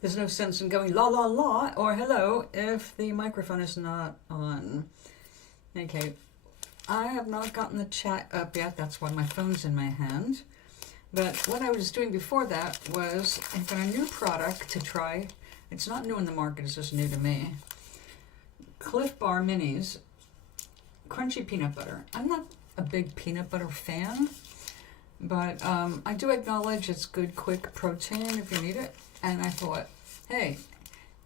There's no sense in going la la la or hello if the microphone is not on. Okay, I have not gotten the chat up yet. That's why my phone's in my hand. But what I was doing before that was I've got a new product to try. It's not new in the market, it's just new to me. Cliff Bar Minis, crunchy peanut butter. I'm not a big peanut butter fan, but I do acknowledge it's good, quick protein if you need it. And I thought, hey,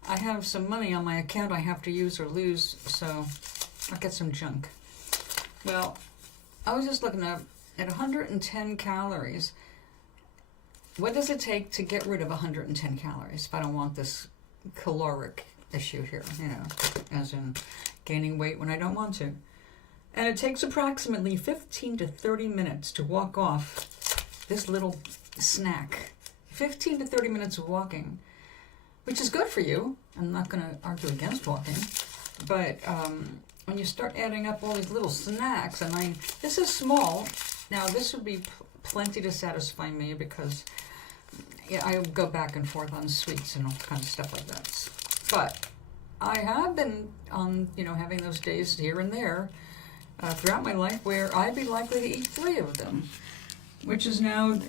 I have some money on my account I have to use or lose, so I'll get some junk. Well, I was just looking up at 110 calories. What does it take to get rid of 110 calories if I don't want this caloric issue here, as in gaining weight when I don't want to? And it takes approximately 15 to 30 minutes to walk off this little snack. 15 to 30 minutes of walking, which is good for you. I'm not going to argue against walking, but when you start adding up all these little snacks, and this is small. Now, this would be plenty to satisfy me because I go back and forth on sweets and all kinds of stuff like that. But I have been on, having those days here and there throughout my life where I'd be likely to eat 3 of them, which is now,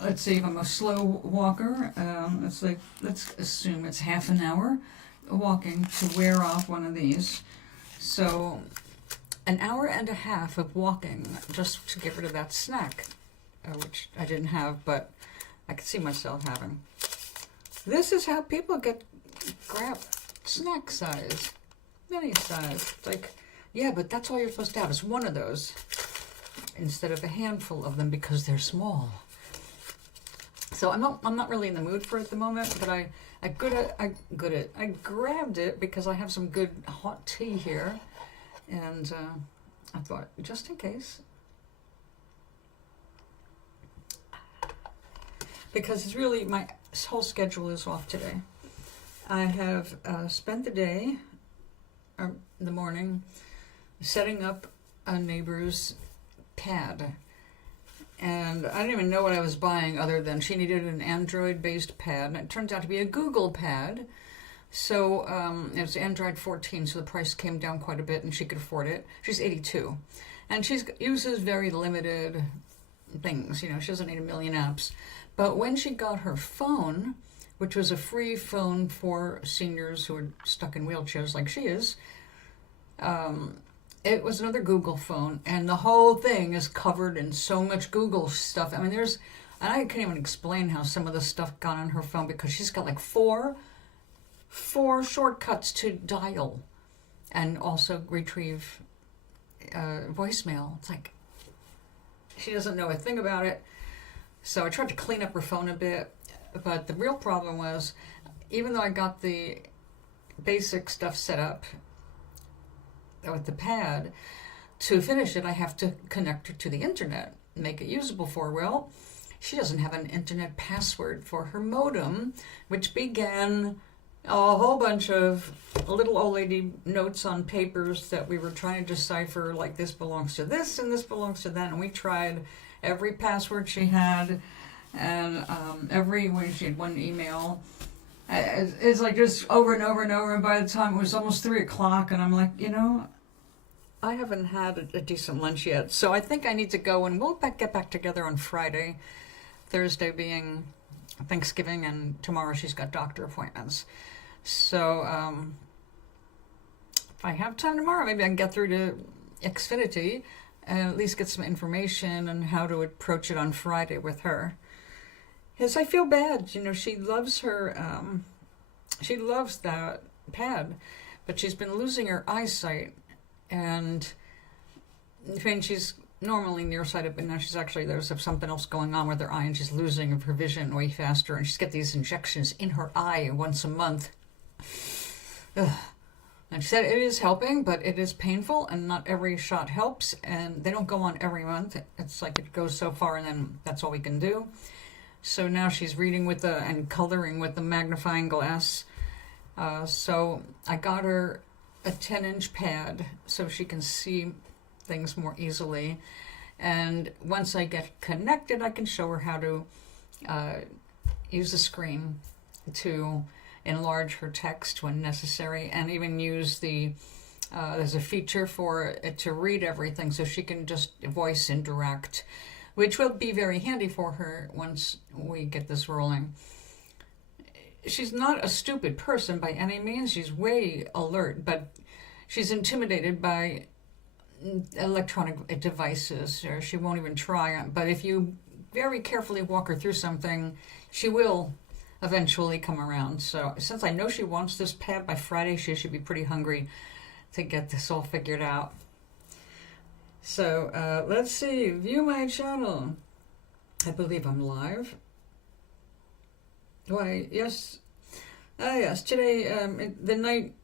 let's see, if I'm a slow walker, let's assume it's half an hour walking to wear off one of these. So an hour and a half of walking just to get rid of that snack, which I didn't have, but I could see myself having. This is how people grab snack size, mini size. It's like, yeah, but that's all you're supposed to have is one of those instead of a handful of them because they're small. So I'm not really in the mood for it at the moment, but I grabbed it because I have some good hot tea here, and I thought, just in case, because it's really, my whole schedule is off today. I have spent the day, or the morning, setting up a neighbor's pad. And I didn't even know what I was buying other than she needed an Android-based pad. And it turns out to be a Google pad. So it's Android 14, so the price came down quite a bit and she could afford it. She's 82. And she uses very limited things. She doesn't need a million apps. But when she got her phone, which was a free phone for seniors who are stuck in wheelchairs like she is, it was another Google phone, and the whole thing is covered in so much Google stuff. I mean, and I can't even explain how some of the stuff got on her phone because she's got like four shortcuts to dial and also retrieve voicemail. It's like, she doesn't know a thing about it. So I tried to clean up her phone a bit, but the real problem was, even though I got the basic stuff set up with the pad, to finish it I have to connect her to the internet, make it usable for her. Well, she doesn't have an internet password for her modem, which began a whole bunch of little old lady notes on papers that we were trying to decipher, like this belongs to this and this belongs to that, and we tried every password she had, and every way she had one email. It's like just over and over and over, and by the time it was almost 3 o'clock, and I'm like, I haven't had a decent lunch yet, so I think I need to go, and we'll get back together on Friday, Thursday being Thanksgiving, and tomorrow she's got doctor appointments. So if I have time tomorrow, maybe I can get through to Xfinity and at least get some information on how to approach it on Friday with her. Yes, I feel bad. She loves she loves that pad, but she's been losing her eyesight. And she's normally nearsighted, but now there's something else going on with her eye, and she's losing her vision way faster, and she's got these injections in her eye once a month. Ugh. And she said it is helping, but it is painful, and not every shot helps, and they don't go on every month. It's like it goes so far, and then that's all we can do. So now she's reading and coloring with the magnifying glass. So I got her a 10-inch pad so she can see things more easily. And once I get connected, I can show her how to use the screen to enlarge her text when necessary, and even use there's a feature for it to read everything, so she can just voice and direct, which will be very handy for her once we get this rolling. She's not a stupid person by any means. She's way alert, but she's intimidated by electronic devices, or she won't even try it. But if you very carefully walk her through something, she will eventually come around. So since I know she wants this pad by Friday, she should be pretty hungry to get this all figured out. So let's see, view my channel. I believe I'm live. Why, yes. Yes, today, the night,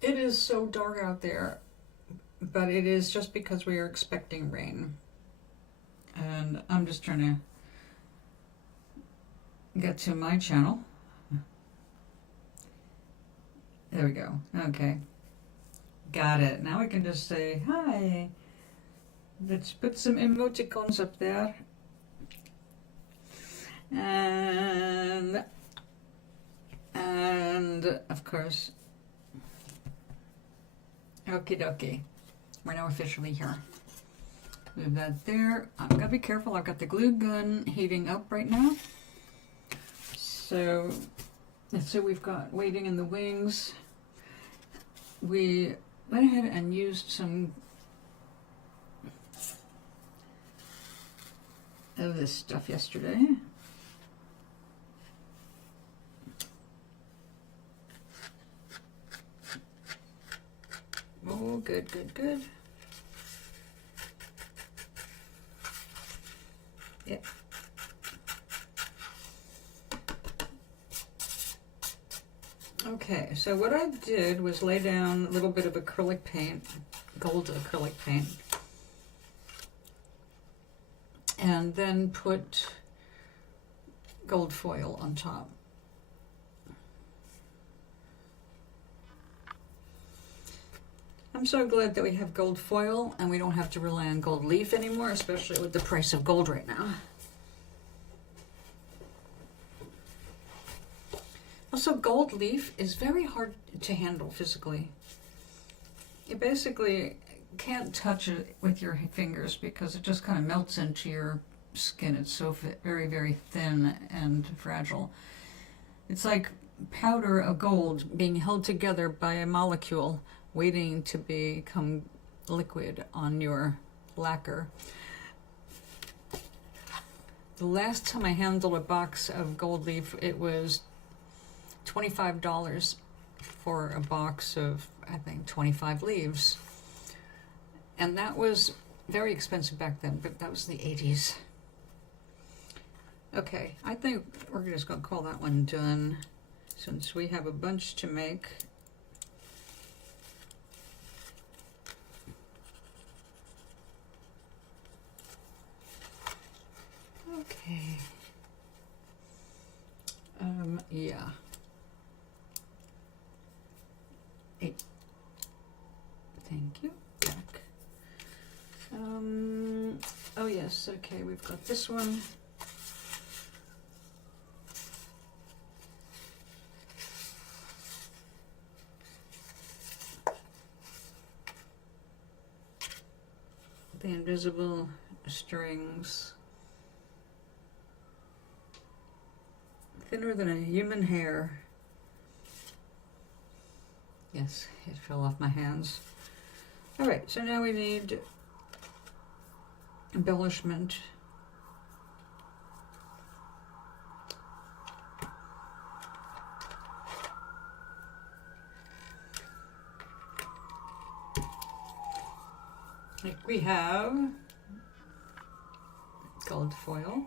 it is so dark out there, but it is just because we are expecting rain. And I'm just trying to get to my channel. There we go. Okay. Got it. Now we can just say, hi. Let's put some emoticons up there. And of course, okie dokie. We're now officially here. Move that there. I've got to be careful. I've got the glue gun heating up right now. So we've got waiting in the wings. We went ahead and used some of this stuff yesterday. Oh, good, good, good. Yep. Okay, so what I did was lay down a little bit of acrylic paint, gold acrylic paint, and then put gold foil on top. I'm so glad that we have gold foil and we don't have to rely on gold leaf anymore, especially with the price of gold right now. Also, gold leaf is very hard to handle physically. You basically can't touch it with your fingers because it just kind of melts into your skin. It's so very, very thin and fragile. It's like powder of gold being held together by a molecule waiting to become liquid on your lacquer. The last time I handled a box of gold leaf, it was $25 for a box of, I think, 25 leaves. And that was very expensive back then, but that was the 80s. Okay, I think we're just going to call that one done since we have a bunch to make. Okay. Yeah. Hey. Thank you. Back. Oh yes, okay, we've got this one. The invisible strings. Thinner than a human hair. Yes, it fell off my hands. All right, so now we need embellishment. Like we have gold foil,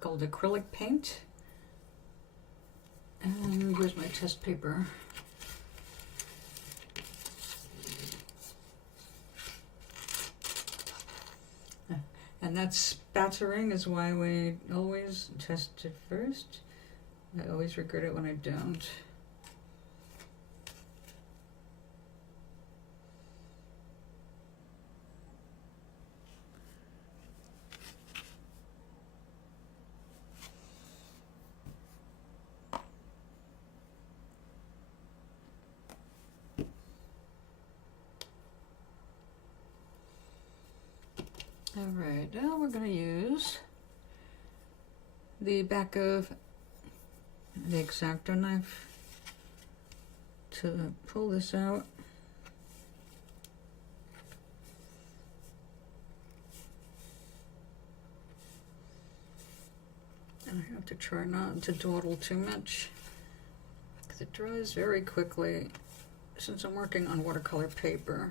gold acrylic paint, and here's my test paper. And that spattering is why we always test it first. I always regret it when I don't. Alright, now we're going to use the back of the X-Acto knife to pull this out. And I have to try not to dawdle too much because it dries very quickly since I'm working on watercolor paper.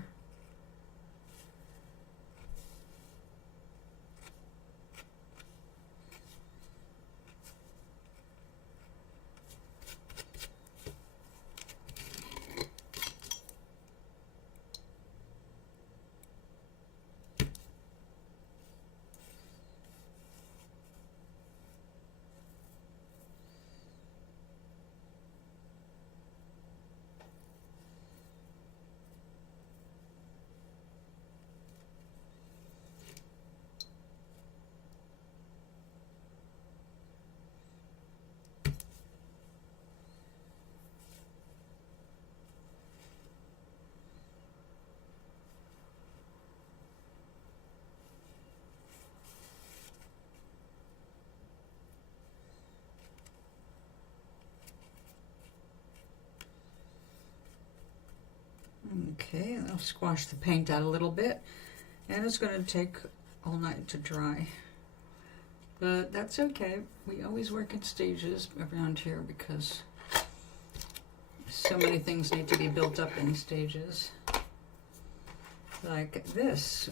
Okay, I'll squash the paint out a little bit, and it's going to take all night to dry. But that's okay. We always work in stages around here because so many things need to be built up in stages. Like this.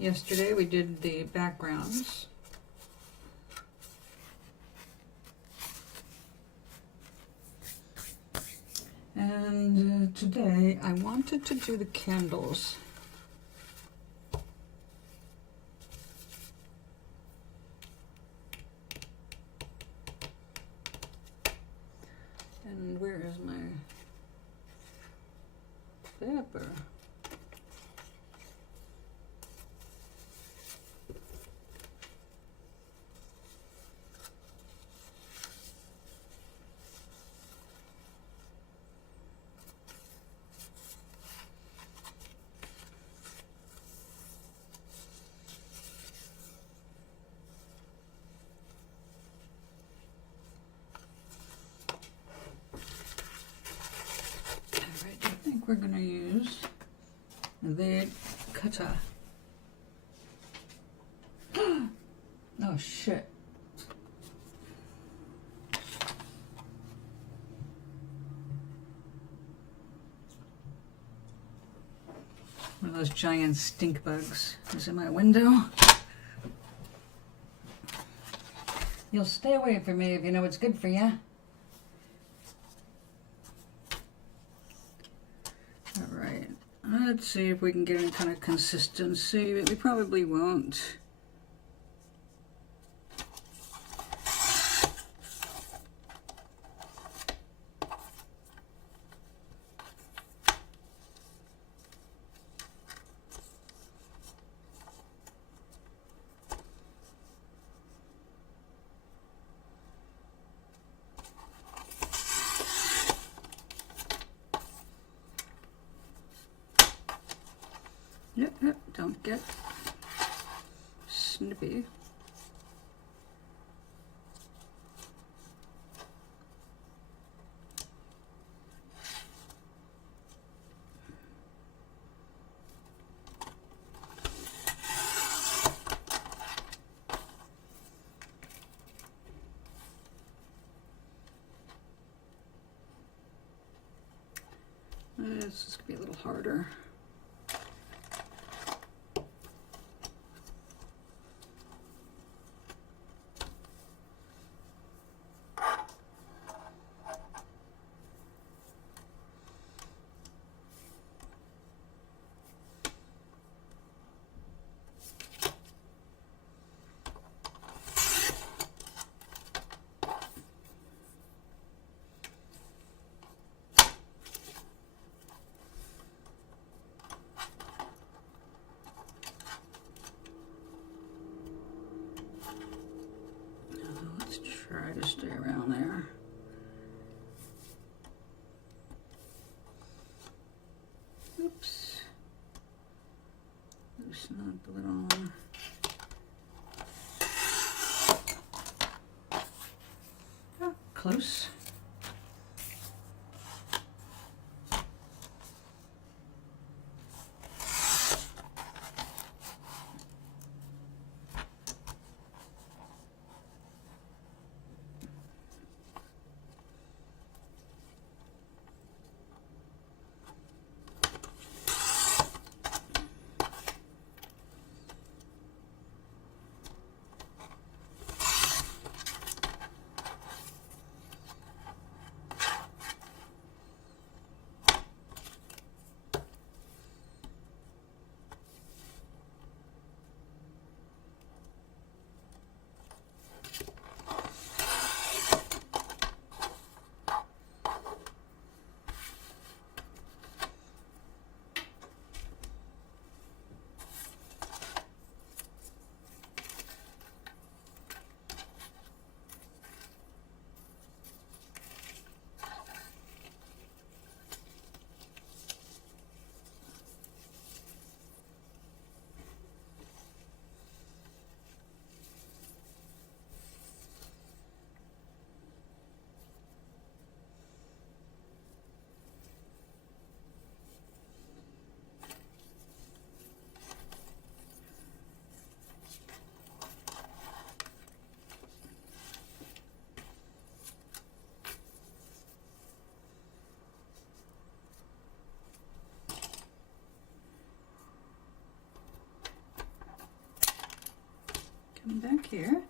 Yesterday we did the backgrounds. And today I wanted to do the candles. And where is my paper? We're going to use the cutter. Oh shit. One of those giant stink bugs is in my window. You'll stay away from me if you know what's good for you. Let's see if we can get any kind of consistency. We probably won't. Yep, don't get snippy. This is going to be a little harder. Try to stay around there. Oops. Loosen up a little. Oh, close. Come back here.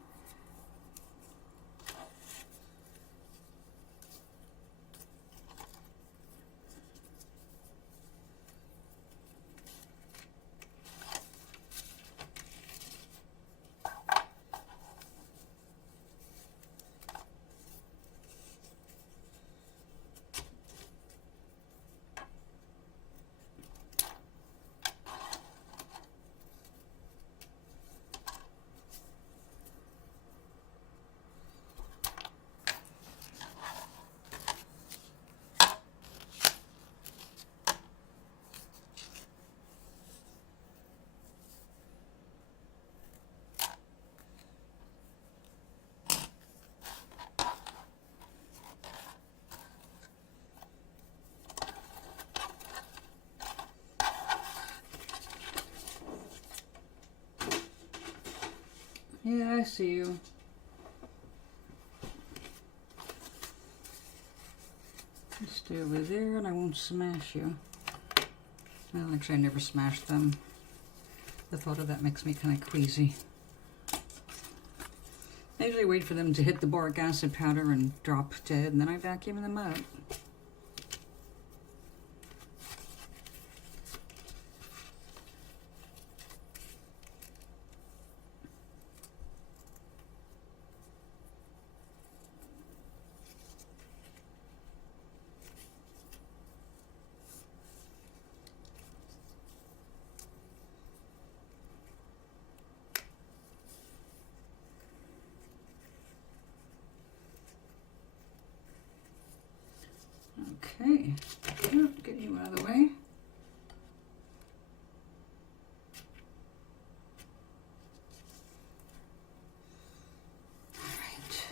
Yeah, I see you. Stay over there and I won't smash you. Well, actually I never smash them. The thought of that makes me kind of queasy. I usually wait for them to hit the boric acid powder and drop dead, and then I vacuum them up. Okay, get you out of the way. All right,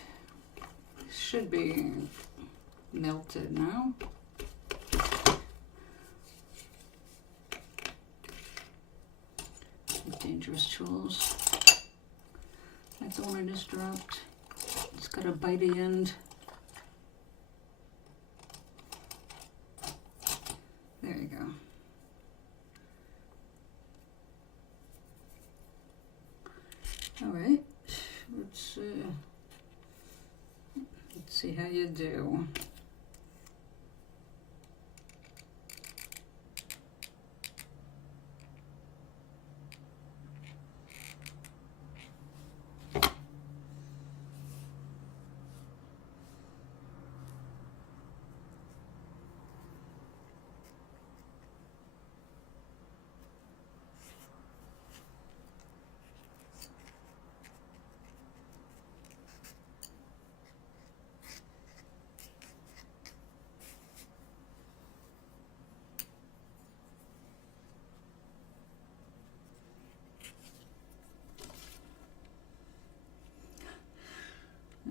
should be melted now. Dangerous tools. Like the one I just dropped. It's got a bitey end. There you go. All right, let's see how you do.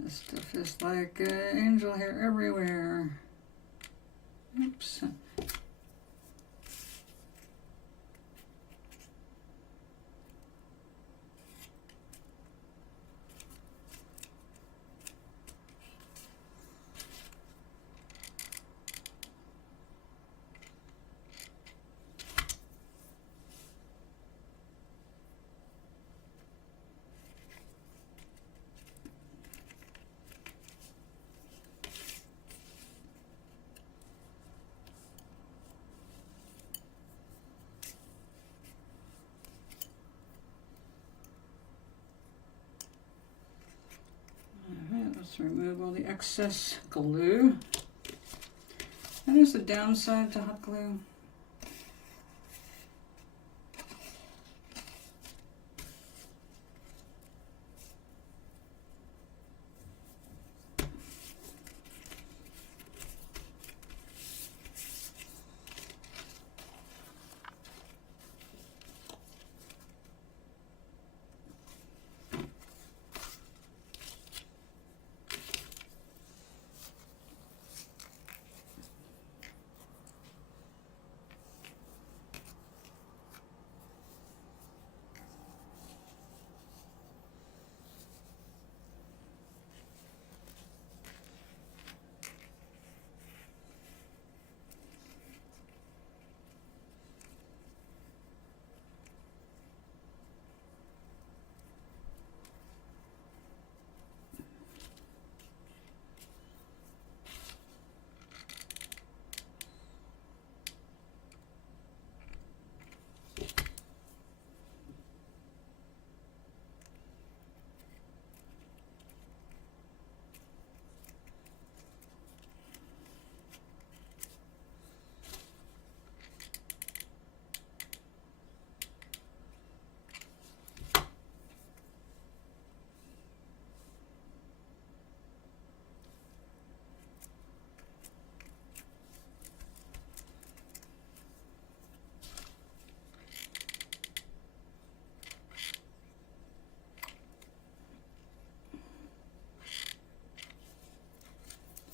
This stuff is like angel hair everywhere. Oops. Alright, let's remove all the excess glue. That is the downside to hot glue.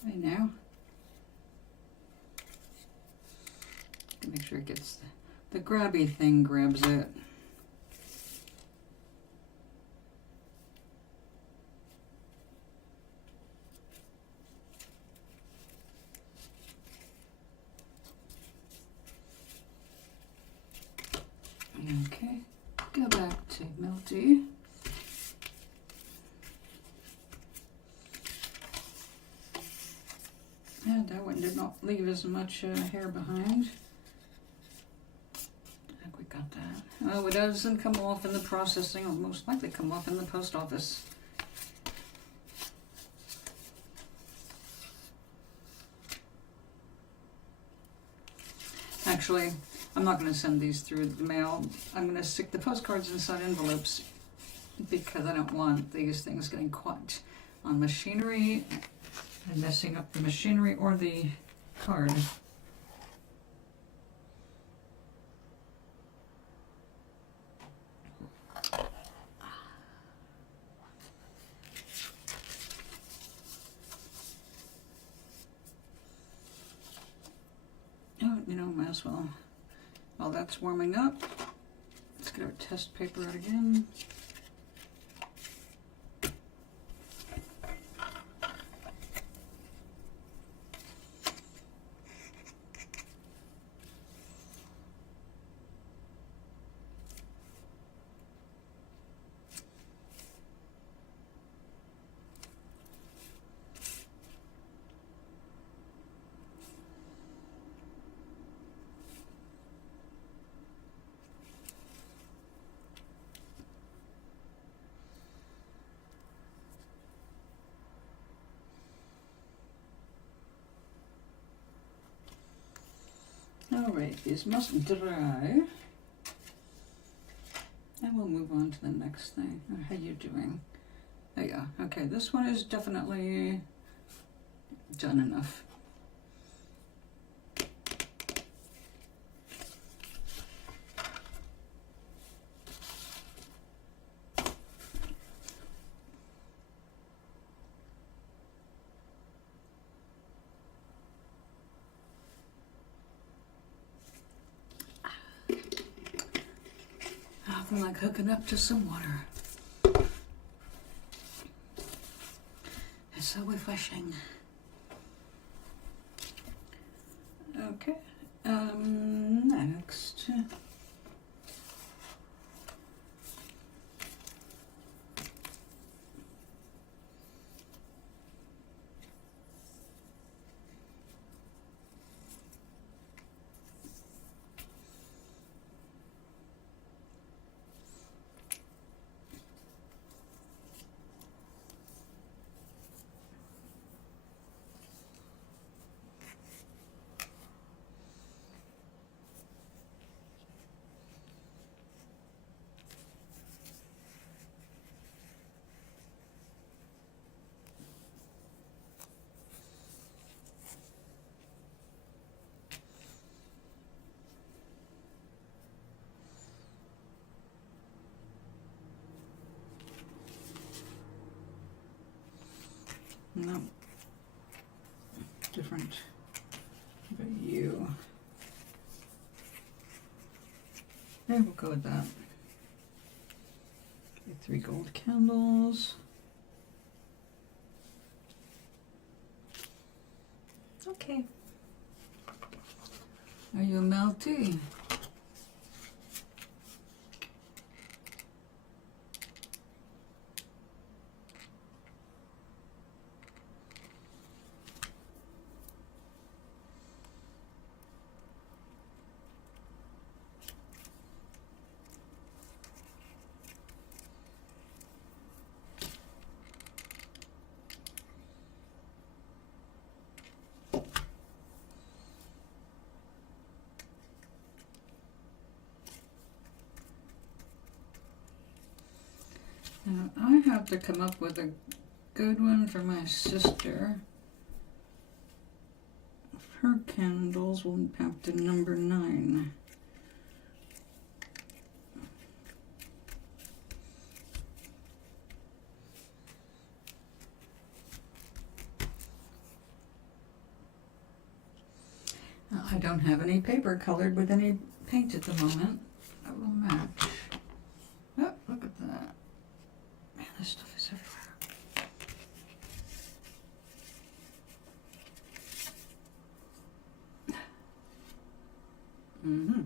Right now, make sure it gets the grabby thing grabs it. Okay, go back to Melty. And that one did not leave as much hair behind. I think we got that. Oh, it doesn't come off in the processing. It'll most likely come off in the post office. Actually, I'm not going to send these through the mail. I'm going to stick the postcards inside envelopes because I don't want these things getting caught on machinery and messing up the machinery or the card. Oh, you know, might as well. While that's warming up, let's get our test paper out again. Alright, these must dry. And we'll move on to the next thing. How you doing? Oh yeah, okay, this one is definitely done enough. nothing like hooking up to some water. It's so refreshing. Okay, next. No, different, but you. Yeah, we'll go with that. Okay, 3 gold candles. Okay. Are you a melty? Now, I have to come up with a good one for my sister. Her candles will have to number 9. I don't have any paper colored with any paint at the moment. I will match. Oh, look at that. Man, this stuff is everywhere. Mm-hmm.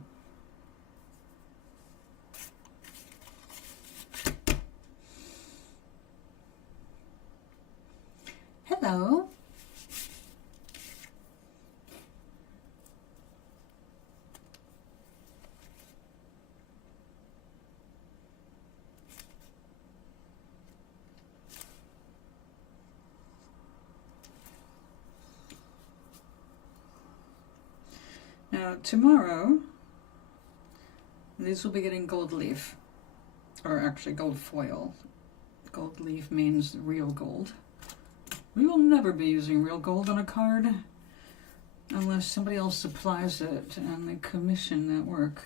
Hello. Now tomorrow, these will be getting gold leaf, or actually gold foil. Gold leaf means real gold. We will never be using real gold on a card unless somebody else supplies it and they commission that work.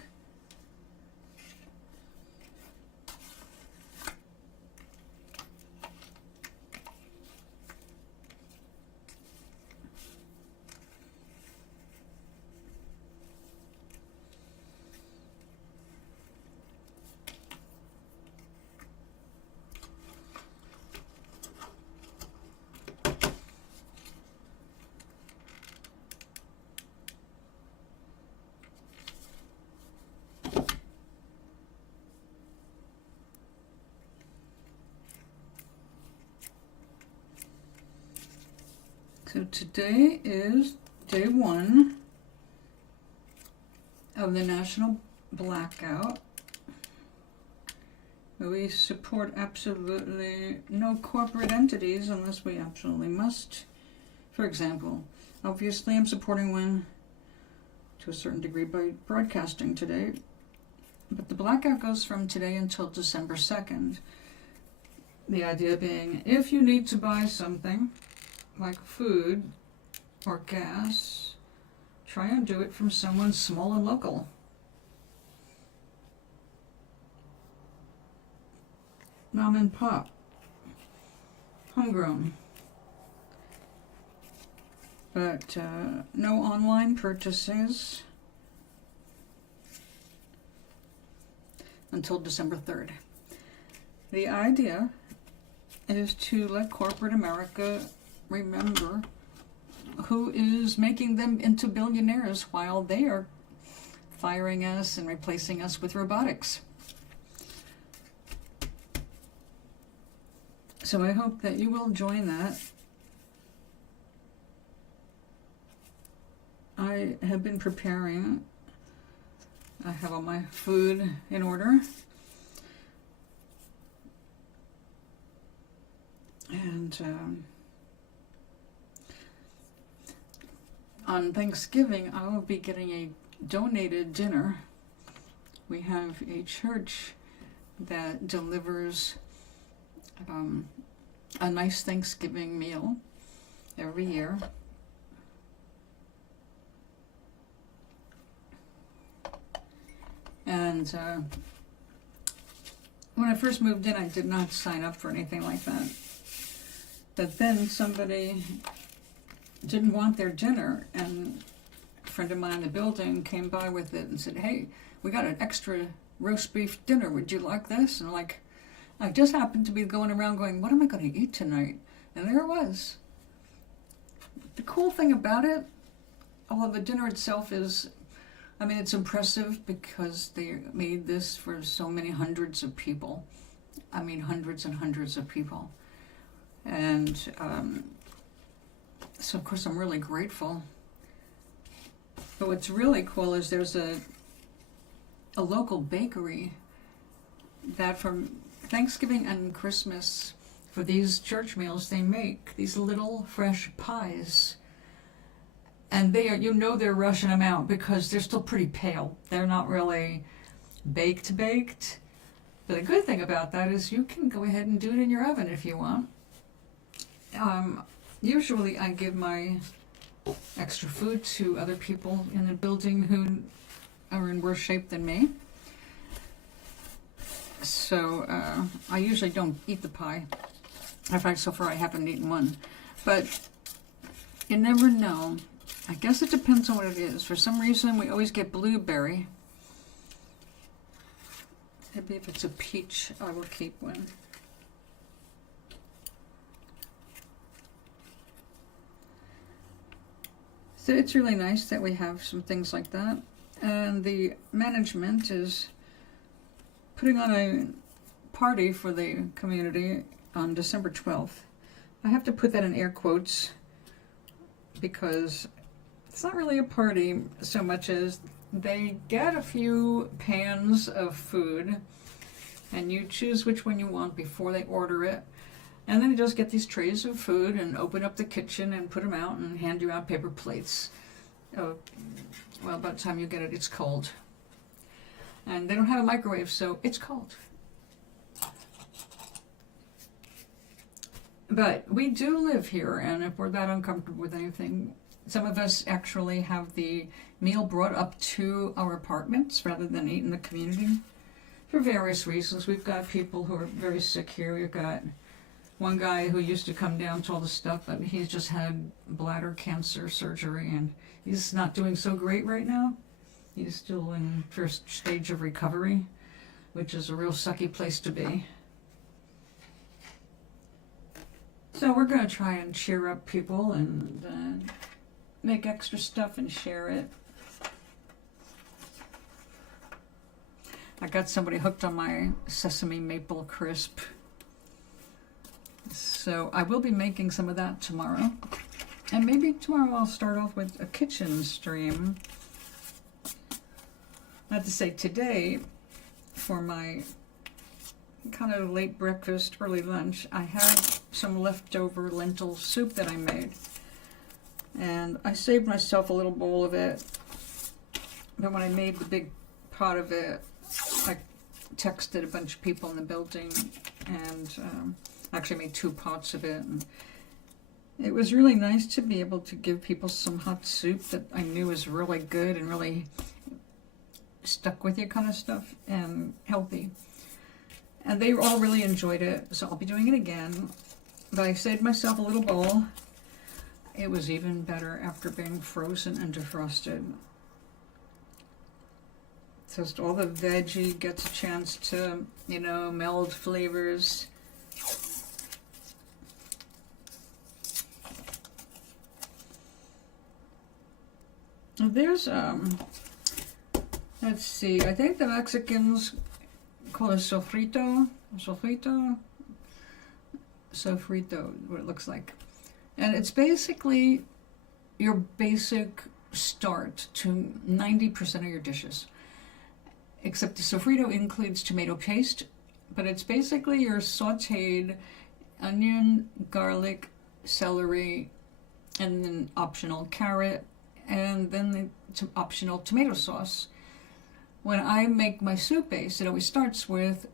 So today is day 1 of the National Blackout. We support absolutely no corporate entities unless we absolutely must. For example, obviously I'm supporting one to a certain degree by broadcasting today, but the blackout goes from today until December 2nd. The idea being, if you need to buy something, like food or gas, try and do it from someone small and local. Mom and pop. Homegrown. But no online purchases. until December 3rd. The idea is to let corporate America remember who is making them into billionaires while they are firing us and replacing us with robotics. So I hope that you will join that. I have been preparing. I have all my food in order. And on Thanksgiving, I will be getting a donated dinner. We have a church that delivers a nice Thanksgiving meal every year. And when I first moved in, I did not sign up for anything like that. But then somebody didn't want their dinner, and a friend of mine in the building came by with it and said, "Hey, we got an extra roast beef dinner. Would you like this?" And I just happened to be going around going, what am I going to eat tonight? And there it was. The cool thing about it, although the dinner itself is, I mean, it's impressive because they made this for so many hundreds of people. I mean, hundreds and hundreds of people. And so, of course, I'm really grateful. But what's really cool is there's a local bakery that from Thanksgiving and Christmas, for these church meals, they make these little fresh pies. And they are, you know, they're rushing them out because they're still pretty pale. They're not really baked. But the good thing about that is you can go ahead and do it in your oven if you want. Usually I give my extra food to other people in the building who are in worse shape than me. So I usually don't eat the pie. In fact, so far I haven't eaten one. But you never know. I guess it depends on what it is. For some reason, we always get blueberry. Maybe if it's a peach, I will keep one. So it's really nice that we have some things like that. And the management is putting on a party for the community on December 12th. I have to put that in air quotes because it's not really a party so much as they get a few pans of food and you choose which one you want before they order it. And then you just get these trays of food and open up the kitchen and put them out and hand you out paper plates. Well, by the time you get it, it's cold. And they don't have a microwave, so it's cold. But we do live here, and if we're that uncomfortable with anything, some of us actually have the meal brought up to our apartments rather than eat in the community for various reasons. We've got people who are very sick here. We've got one guy who used to come down to all the stuff, but he's just had bladder cancer surgery, and he's not doing so great right now. He's still in first stage of recovery, which is a real sucky place to be. So we're going to try and cheer up people and make extra stuff and share it. I got somebody hooked on my sesame maple crisp. So I will be making some of that tomorrow. And maybe tomorrow I'll start off with a kitchen stream. I have to say today, for my kind of late breakfast, early lunch, I had some leftover lentil soup that I made. And I saved myself a little bowl of it. But when I made the big pot of it, I texted a bunch of people in the building and actually made 2 pots of it. And it was really nice to be able to give people some hot soup that I knew was really good and really stuck with you kind of stuff and healthy. And they all really enjoyed it, so I'll be doing it again. But I saved myself a little bowl. It was even better after being frozen and defrosted. Just all the veggie gets a chance to, you know, meld flavors. There's, let's see, I think the Mexicans call it sofrito, what it looks like. And it's basically your basic start to 90% of your dishes. Except the sofrito includes tomato paste, but it's basically your sauteed onion, garlic, celery, and then optional carrot, and then the optional tomato sauce. When I make my soup base, it always starts with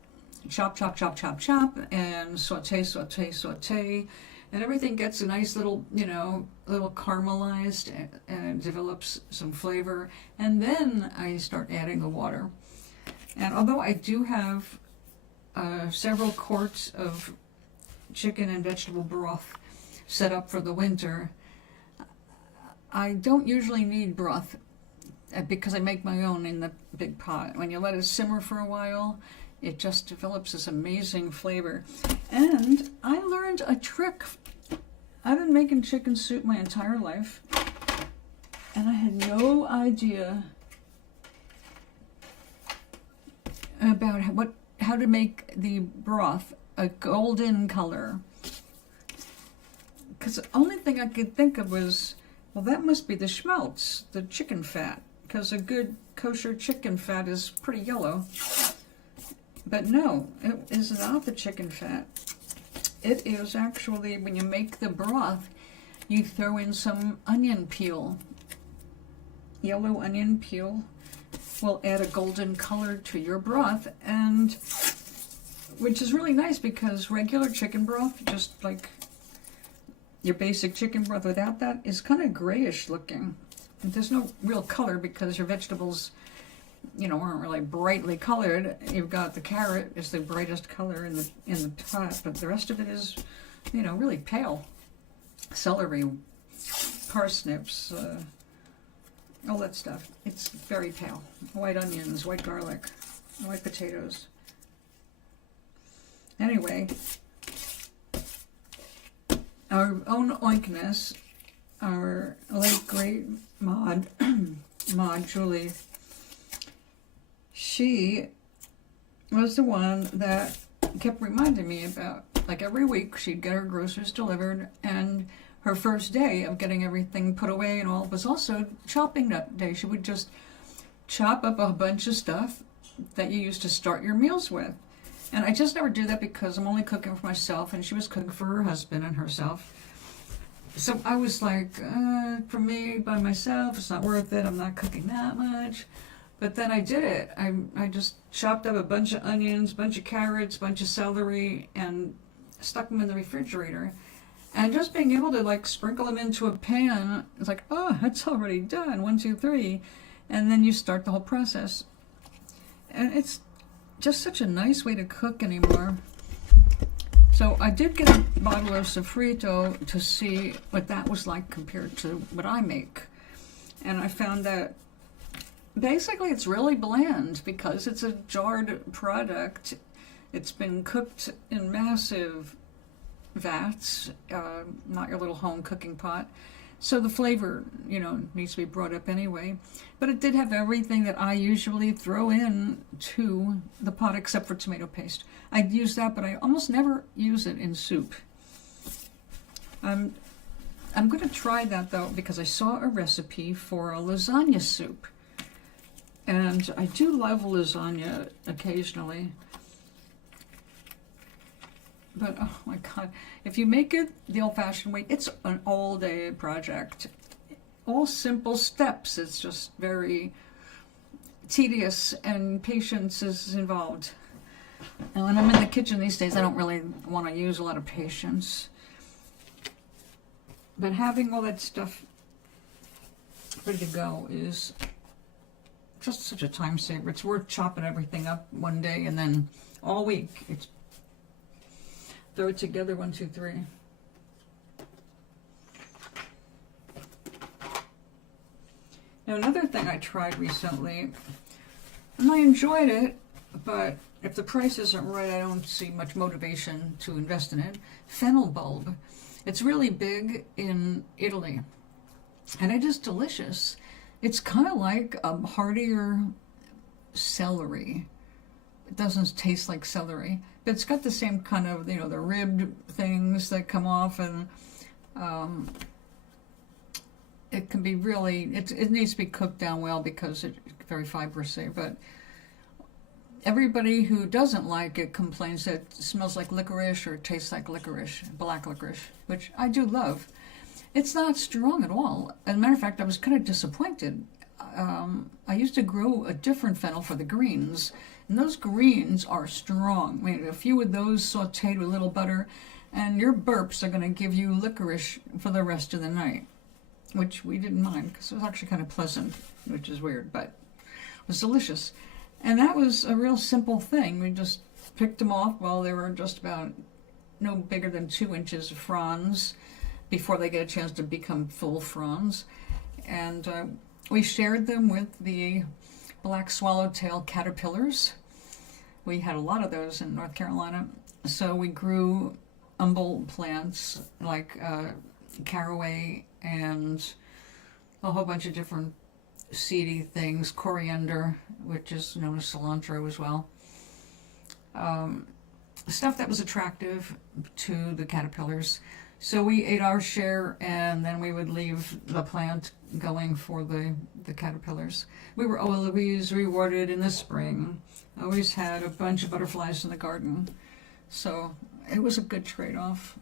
chop, chop, chop, chop, chop, and saute, saute, saute, and everything gets a nice little, you know, little caramelized, and it develops some flavor, and then I start adding the water. And although I do have several quarts of chicken and vegetable broth set up for the winter, I don't usually need broth because I make my own in the big pot. When you let it simmer for a while, it just develops this amazing flavor. And I learned a trick. I've been making chicken soup my entire life, and I had no idea about how to make the broth a golden color. Because the only thing I could think of was, well, that must be the schmaltz, the chicken fat, because a good kosher chicken fat is pretty yellow. But no, it is not the chicken fat. It is actually, when you make the broth, you throw in some onion peel. Yellow onion peel will add a golden color to your broth, and which is really nice because regular chicken broth, just like your basic chicken broth without that, is kind of grayish looking. And there's no real color because your vegetables, you know, aren't really brightly colored. You've got the carrot is the brightest color in the pot, but the rest of it is, you know, really pale. Celery, parsnips, all that stuff. It's very pale. White onions, white garlic, white potatoes. Anyway, our own oinkness, our late great Maud, Julie, she was the one that kept reminding me about, like every week she'd get her groceries delivered, and her first day of getting everything put away and all was also chopping that day. She would just chop up a bunch of stuff that you used to start your meals with. And I just never do that because I'm only cooking for myself, and she was cooking for her husband and herself. So I was like, for me, by myself, it's not worth it. I'm not cooking that much. But then I did it. I just chopped up a bunch of onions, a bunch of carrots, a bunch of celery, and stuck them in the refrigerator. And just being able to like sprinkle them into a pan, it's like, oh, it's already done. 1, 2, 3. And then you start the whole process. And it's just such a nice way to cook anymore. So I did get a bottle of sofrito to see what that was like compared to what I make. And I found that basically it's really bland because it's a jarred product. It's been cooked in massive vats, not your little home cooking pot. So the flavor, you know, needs to be brought up anyway. But it did have everything that I usually throw in to the pot except for tomato paste. I'd use that, but I almost never use it in soup. I'm going to try that though because I saw a recipe for a lasagna soup. And I do love lasagna occasionally. But, oh my God, if you make it the old-fashioned way, it's an all-day project. All simple steps. It's just very tedious, and patience is involved. And when I'm in the kitchen these days, I don't really want to use a lot of patience. But having all that stuff ready to go is just such a time saver. It's worth chopping everything up one day, and then all week it's throw it together, 1, 2, 3. Now another thing I tried recently And I enjoyed it, but if the price isn't right, I don't see much motivation to invest in it. Fennel bulb. It's really big in Italy, and it is delicious. It's kind of like a heartier celery. It doesn't taste like celery, but it's got the same kind of, the ribbed things that come off, and it can be really, it needs to be cooked down well because it's very fibrous, but everybody who doesn't like it complains that it smells like licorice or tastes like licorice, black licorice, which I do love. It's not strong at all. As a matter of fact, I was kind of disappointed. I used to grow a different fennel for the greens, and those greens are strong. I mean, a few of those sauteed with a little butter, and your burps are going to give you licorice for the rest of the night, which we didn't mind because it was actually kind of pleasant, which is weird, but it was delicious. And that was a real simple thing. We just picked them off while they were just about no bigger than 2 inches of fronds before they get a chance to become full fronds. And we shared them with the black swallowtail caterpillars. We had a lot of those in North Carolina. So we grew umbel plants like caraway and a whole bunch of different seedy things, coriander, which is known as cilantro as well. Stuff that was attractive to the caterpillars. So we ate our share, and then we would leave the plant going for the caterpillars. We were always rewarded in the spring. Always had a bunch of butterflies in the garden. So it was a good trade-off.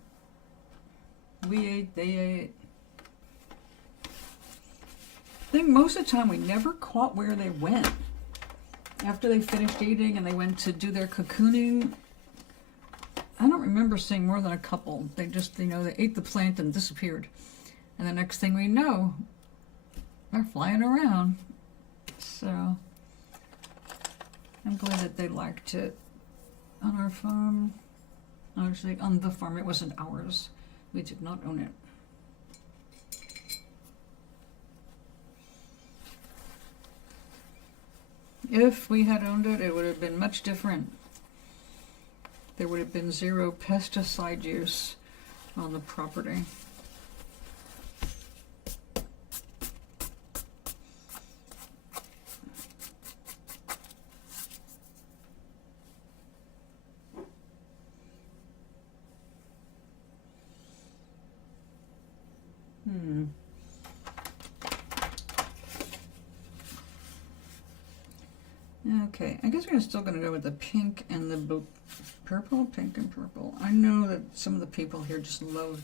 We ate, they ate. I think most of the time we never caught where they went. After they finished eating and they went to do their cocooning, I don't remember seeing more than a couple. They just, they ate the plant and disappeared. And the next thing we know, they're flying around. So I'm glad that they liked it. On our farm, actually on the farm, it wasn't ours. We did not own it. If we had owned it, it would have been much different. There would have been 0 pesticide use on the property. Okay, I guess we're still going to go with the pink and the purple, pink and purple. I know that some of the people here just love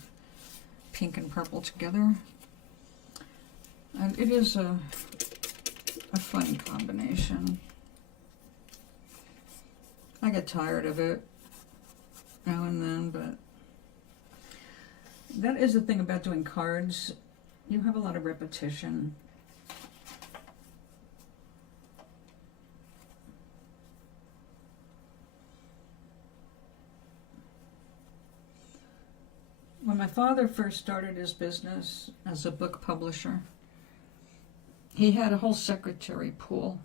pink and purple together. And it is a fun combination. I get tired of it now and then, but that is the thing about doing cards. You have a lot of repetition. When my father first started his business as a book publisher, he had a whole secretary pool.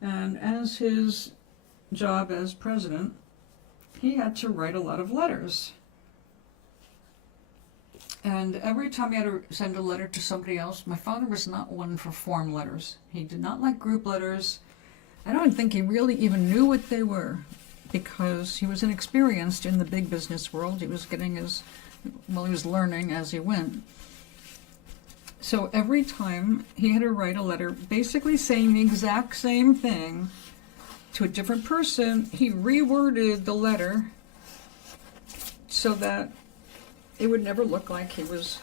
And as his job as president, he had to write a lot of letters. And every time he had to send a letter to somebody else, my father was not one for form letters. He did not like group letters. I don't think he really even knew what they were because he was inexperienced in the big business world. He was getting his, well, he was learning as he went. So every time he had to write a letter basically saying the exact same thing to a different person, he reworded the letter so that it would never look like he was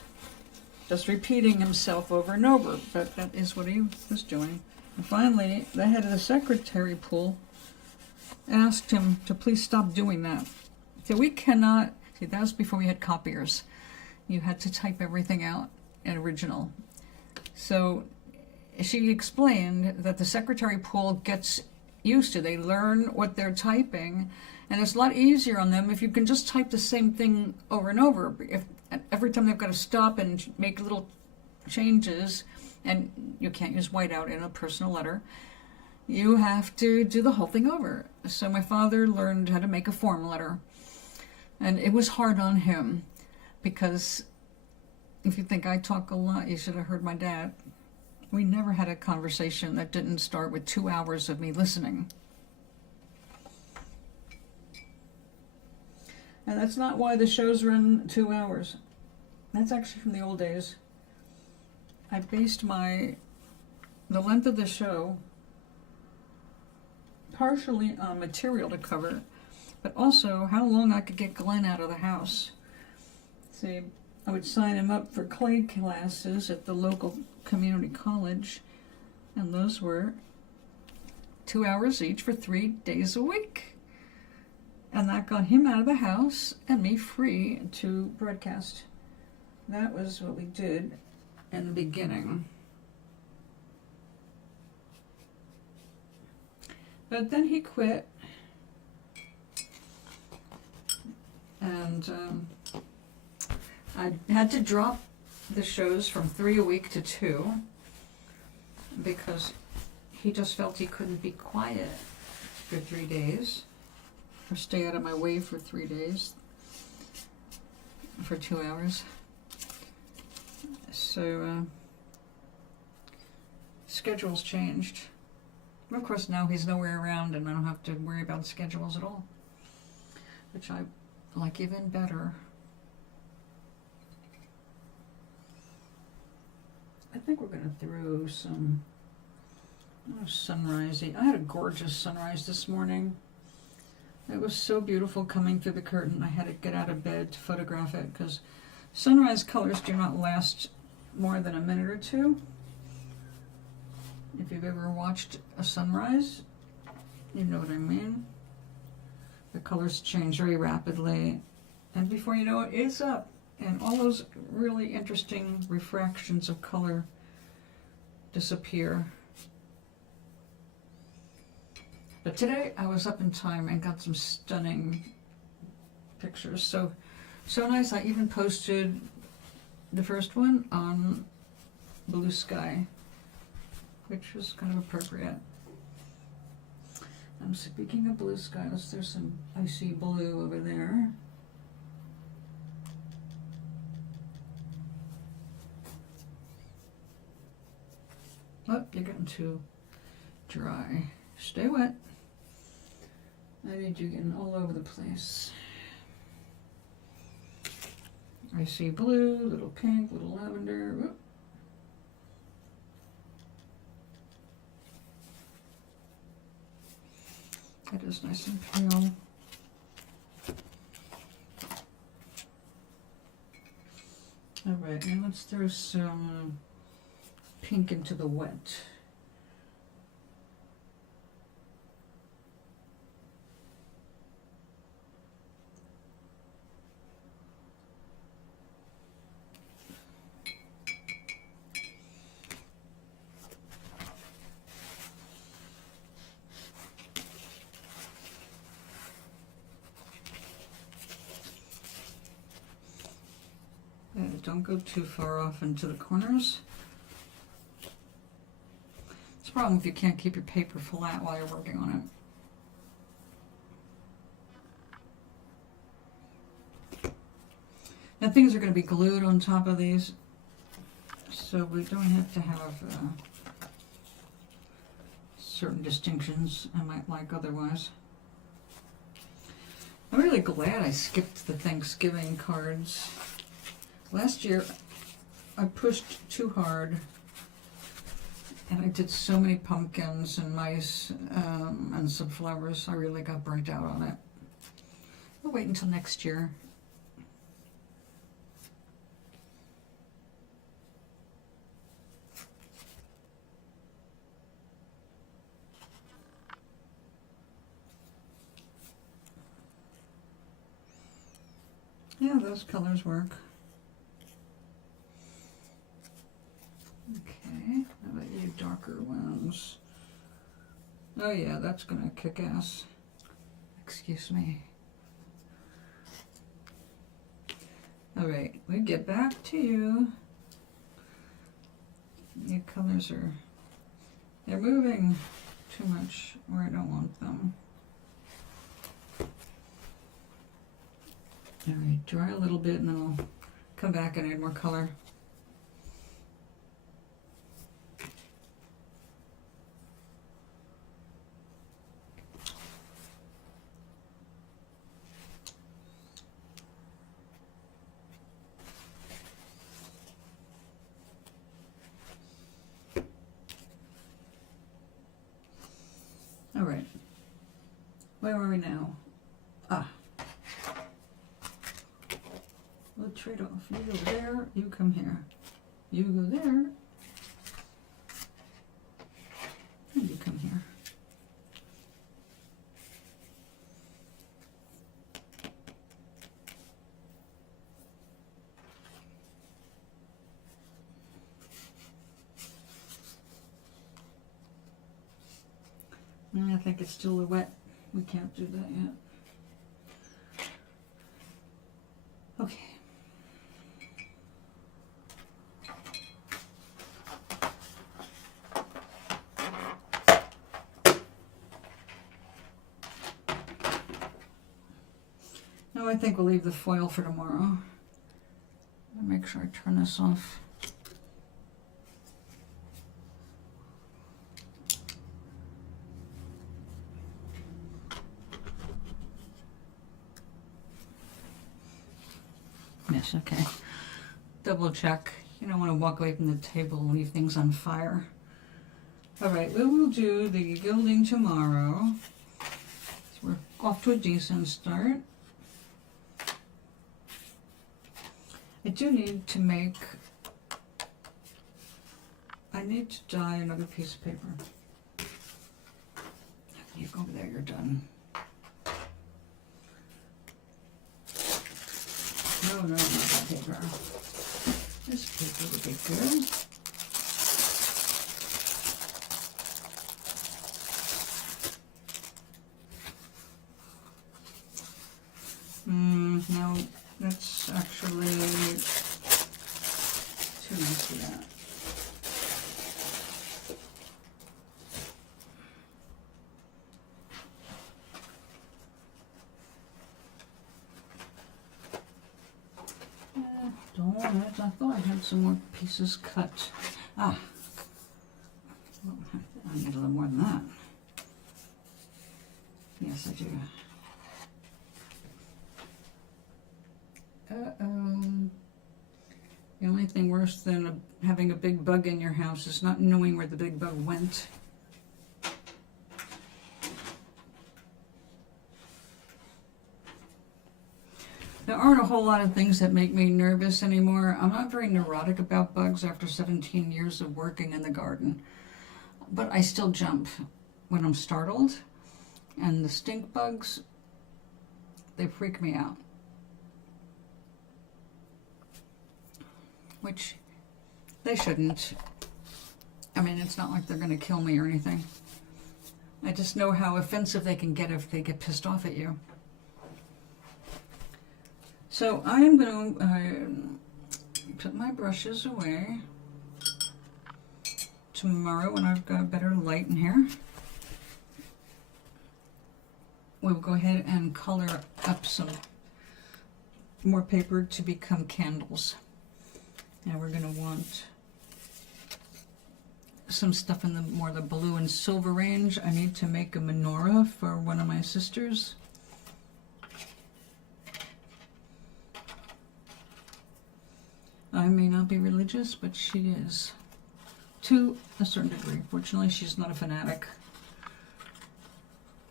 just repeating himself over and over, but that is what he was doing. And finally, the head of the secretary pool asked him to please stop doing that. So we cannot, see, that was before we had copiers. You had to type everything out in original. So she explained that the secretary pool gets used to, they learn what they're typing, and it's a lot easier on them if you can just type the same thing over and over. If every time they've got to stop and make little changes, and you can't use whiteout in a personal letter, you have to do the whole thing over. So my father learned how to make a form letter. And it was hard on him because if you think I talk a lot, you should have heard my dad. We never had a conversation that didn't start with 2 hours of me listening. And that's not why the shows run 2 hours. That's actually from the old days. I based the length of the show partially on material to cover, but also how long I could get Glenn out of the house. See, I would sign him up for clay classes at the local community college, and those were 2 hours each for 3 days a week. And that got him out of the house and me free to broadcast. That was what we did in the beginning. But then he quit, and I had to drop the shows from 3 a week to 2 because he just felt he couldn't be quiet for 3 days or stay out of my way for 3 days for 2 hours. So schedules changed. Of course, now he's nowhere around and I don't have to worry about schedules at all, which I like even better. I think we're going to throw some sunrisey. I had a gorgeous sunrise this morning. It was so beautiful coming through the curtain. I had to get out of bed to photograph it because sunrise colors do not last more than a minute or two. If you've ever watched a sunrise, you know what I mean. The colors change very rapidly, and before you know it, it's up. And all those really interesting refractions of color disappear. But today I was up in time and got some stunning pictures. So nice. I even posted the first one on Blue Sky, which was kind of appropriate. Speaking of blue skies, there's some icy blue over there. Oh, you're getting too dry. Stay wet. I need you getting all over the place. I see blue, little pink, little lavender. Whoop. That is nice and pale. All right, now let's throw some pink into the wet. Don't go too far off into the corners. It's a problem if you can't keep your paper flat while you're working on it. Now things are going to be glued on top of these, so we don't have to have certain distinctions I might like otherwise. I'm really glad I skipped the Thanksgiving cards. Last year, I pushed too hard, and I did so many pumpkins and mice and some flowers. I really got burnt out on it. We'll wait until next year. Yeah, those colors work. Okay, how about you darker ones? Oh yeah, that's gonna kick ass. Excuse me. Alright, we get back to you. Your colors they're moving. too much where I don't want them. Alright, dry a little bit and then I'll come back and add more color. All right, where are we now? Ah, we'll trade off. You go there, you come here. You go there, and you come here. I think it's still wet. We can't do that yet. Okay. No, I think we'll leave the foil for tomorrow. I'll make sure I turn this off. Yes, okay. Double check. You don't want to walk away from the table and leave things on fire. All right, we will do the gilding tomorrow. So we're off to a decent start. I do need to make, I need to dye another piece of paper. You go over there, you're done. No, not that paper. This paper would be good. No, that's actually too nice for that. Darn it, I thought I had some more pieces cut. Ah, well, I need a little more than that. Yes, I do. Uh-oh. The only thing worse than having a big bug in your house is not knowing where the big bug went. There aren't a whole lot of things that make me nervous anymore. I'm not very neurotic about bugs after 17 years of working in the garden. But I still jump when I'm startled. And the stink bugs, they freak me out. Which they shouldn't. I mean, it's not like they're going to kill me or anything. I just know how offensive they can get if they get pissed off at you. So I'm going to put my brushes away tomorrow when I've got better light in here. We'll go ahead and color up some more paper to become candles. Now we're going to want some stuff in the more the blue and silver range. I need to make a menorah for one of my sisters. I may not be religious, but she is to a certain degree. Fortunately, she's not a fanatic.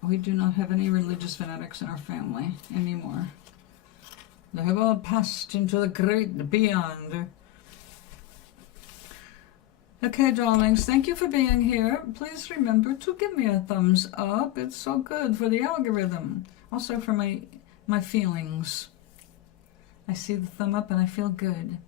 We do not have any religious fanatics in our family anymore. They have all passed into the great beyond. Okay, darlings, thank you for being here. Please remember to give me a thumbs up. It's so good for the algorithm. Also for my feelings. I see the thumb up and I feel good.